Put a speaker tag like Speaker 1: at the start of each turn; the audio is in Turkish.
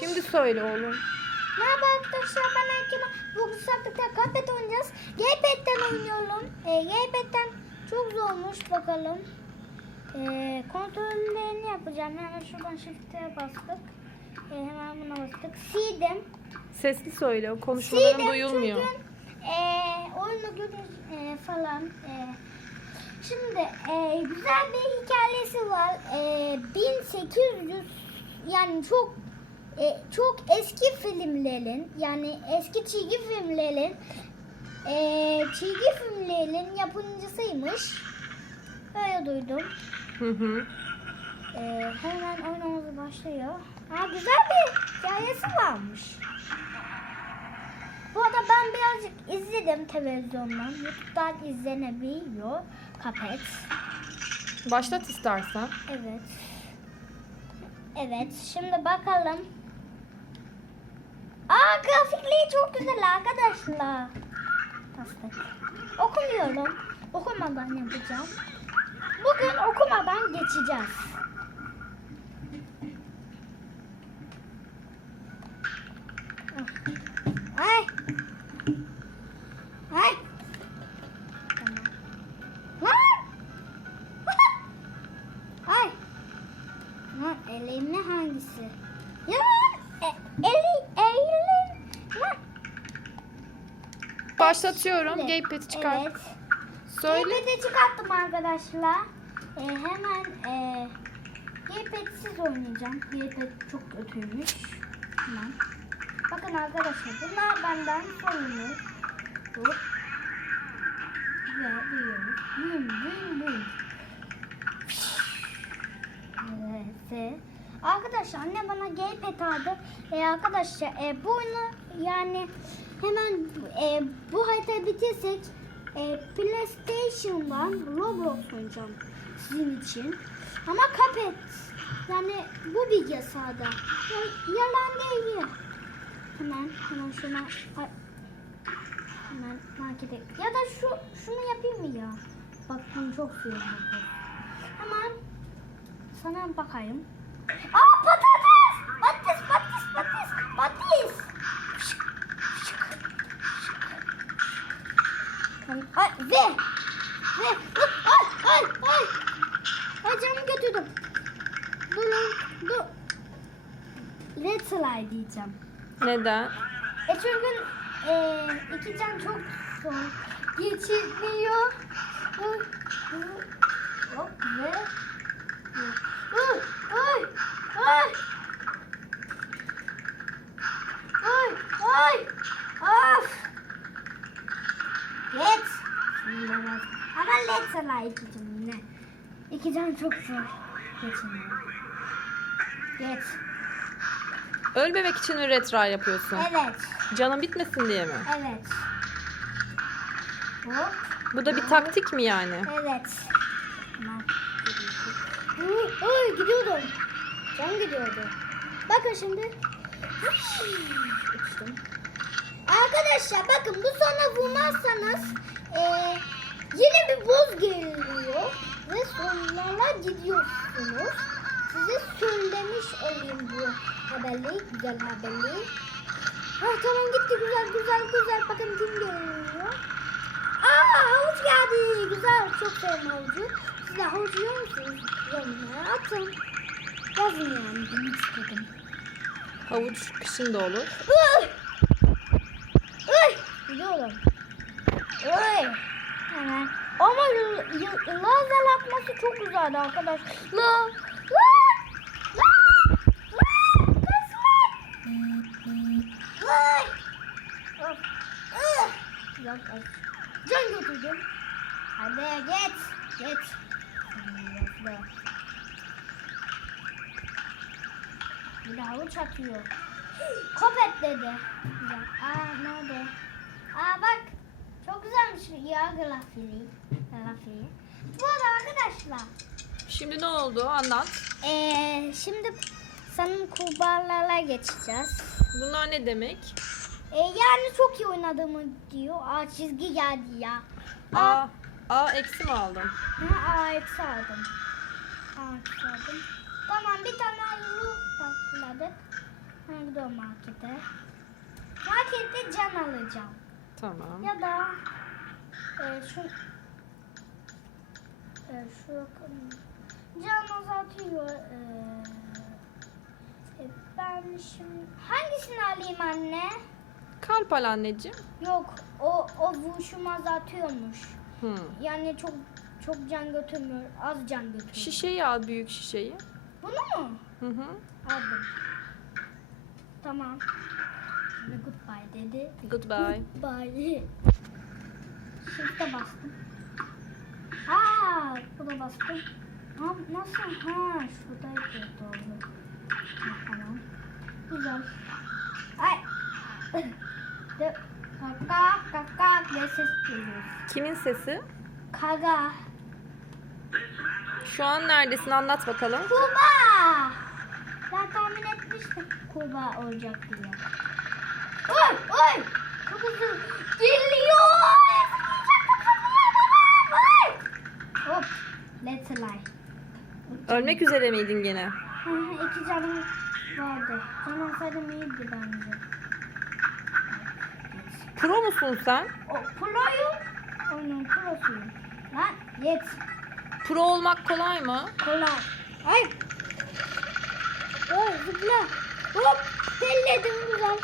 Speaker 1: Şimdi söyle oğlum.
Speaker 2: Merhaba arkadaşlar ben Erkeman. Bugün saklıkta kapet oynayacağız. Gamepad'den oynuyorum. E, Gamepad'den çok zormuş bakalım. E, kontrollerini yapacağım. Hemen şuradan shift'e bastık. E, hemen buna bastık. Sildim.
Speaker 1: Sesli söyle. O konuşmaların
Speaker 2: Sildim
Speaker 1: duyulmuyor.
Speaker 2: çünkü e, oyunu görün e, falan. E, şimdi e, güzel bir hikayesi var. E, 1800 yani çok e, çok eski filmlerin yani eski çizgi filmlerin e, çizgi filmlerin yapımcısıymış. Öyle duydum.
Speaker 1: Hı hı.
Speaker 2: E, hemen oynamamız başlıyor. Ha, güzel bir hikayesi varmış. Bu arada ben birazcık izledim televizyondan. YouTube'dan izlenebiliyor. Kapet.
Speaker 1: Başlat istersen.
Speaker 2: Evet. Evet. Şimdi bakalım. Aa grafikleri çok güzel arkadaşlar. Bastık. Okumuyorum. Okumadan yapacağım. Bugün okumadan geçeceğiz. Ay. Ay. Ay. Lan elini hangisi? Ya! E, eli, elin. Lan!
Speaker 1: Başlatıyorum.
Speaker 2: Şimdi,
Speaker 1: Gamepad'i çıkart.
Speaker 2: Evet.
Speaker 1: Söyle.
Speaker 2: Gamepad'i çıkarttım arkadaşlar. E, hemen e, Gamepad'siz oynayacağım. Gamepad çok kötüymüş. Hemen. Bakın arkadaşlar bunlar benden sorumlu. Hop. Ve büyüyoruz. Büyüm, büyüm, büyüm. Evet. Arkadaşlar anne bana gamepad aldı. E, arkadaşlar e, bu oyunu yani hemen e, bu haritayı bitirsek e, PlayStation'dan Roblox oynayacağım sizin için. Ama Cuphead yani bu bilgisayarda. Ya, yalan değil. Hemen hemen şuna hemen markete ya da şu şunu yapayım mı ya? Bak bunu çok seviyorum. Hemen sana bakayım. Aa patates! Patates. Ay ve ve ay ay ay. Ay canımı götürdüm. Dur lan dur. Red slide diyeceğim.
Speaker 1: Neden?
Speaker 2: E çünkü e, iki can çok zor geçirmiyor. Hop ve Ay ay ay ay of Geç. Şimdi bak. Ama slide diyeceğim yine. İki can çok zor geçirmiyor. Geç.
Speaker 1: Ölmemek için mi retry yapıyorsun?
Speaker 2: Evet.
Speaker 1: Canın bitmesin diye mi?
Speaker 2: Evet. Hop.
Speaker 1: Bu da bir taktik mi yani?
Speaker 2: Evet. Uy gidiyordum. Can gidiyordu. Bakın şimdi. Arkadaşlar bakın bu sonra vurmazsanız eee, yine bir boz geliyor ve sonlara gidiyorsunuz. Size söylemiş olayım bu haberi, güzel haberi. Ha tamam gitti güzel güzel güzel bakın kim geliyor. Aa havuç geldi. Güzel. Çok severim havucu. Siz de havuç yiyor musunuz? Yorumlara atın. Yazın yani. Demek istedim.
Speaker 1: Havuç kışın da olur.
Speaker 2: Gidiyorum. Uy! Hemen. Ama lazer atması çok güzeldi arkadaş. La! Can götürdüm. Hadi geç. Geç. Bir havuç atıyor. Kopet dedi. Güzel. Aa nerede? Aa bak. Çok güzelmiş ya grafiği. Grafiği. Bu arada arkadaşlar.
Speaker 1: Şimdi ne oldu? Anlat.
Speaker 2: Ee, şimdi sanırım kurbağalarla geçeceğiz.
Speaker 1: Bunlar ne demek?
Speaker 2: Ee, yani çok iyi oynadığımı diyor. Aa çizgi geldi ya. Aa,
Speaker 1: A, A eksi mi aldın?
Speaker 2: ha, aa eksi aldım. Aa eksi aldım. Tamam bir tane ayını patladık. Ha, gidiyorum markete. Markette can alacağım.
Speaker 1: Tamam.
Speaker 2: Ya da e, şu e, şu can azaltıyor. E, e, ben şimdi hangisini alayım anne?
Speaker 1: Kalp al anneciğim.
Speaker 2: Yok o o vuruşumu azaltıyormuş.
Speaker 1: Hı.
Speaker 2: Yani çok çok can götürmüyor. Az can götürüyor.
Speaker 1: Şişeyi al büyük şişeyi.
Speaker 2: Bunu mu?
Speaker 1: Hı hı.
Speaker 2: Aldım. Tamam. Şimdi goodbye dedi.
Speaker 1: Goodbye.
Speaker 2: Goodbye. Shift'e bastım. Aa, bu da bastım. Ha, nasıl? Ha, şuradaydı doğru. Tamam. Güzel. Ay. Kaka kaka diye ses geliyor.
Speaker 1: Kimin sesi?
Speaker 2: Kaga.
Speaker 1: Şu an neredesin anlat bakalım.
Speaker 2: Kuba. Ben tahmin etmiştim Kuba olacak diye. Oy oy. Çok hızlı geliyor. Hop. Let's lie.
Speaker 1: Ölmek üzere miydin gene?
Speaker 2: İki canım vardı. Can alsaydım iyiydi bence.
Speaker 1: Pro musun sen?
Speaker 2: O proyum. Onun prosuyum. Lan yet.
Speaker 1: Pro olmak kolay mı?
Speaker 2: Kolay. Ay. Oy zıpla. Hop. Belledim güzel.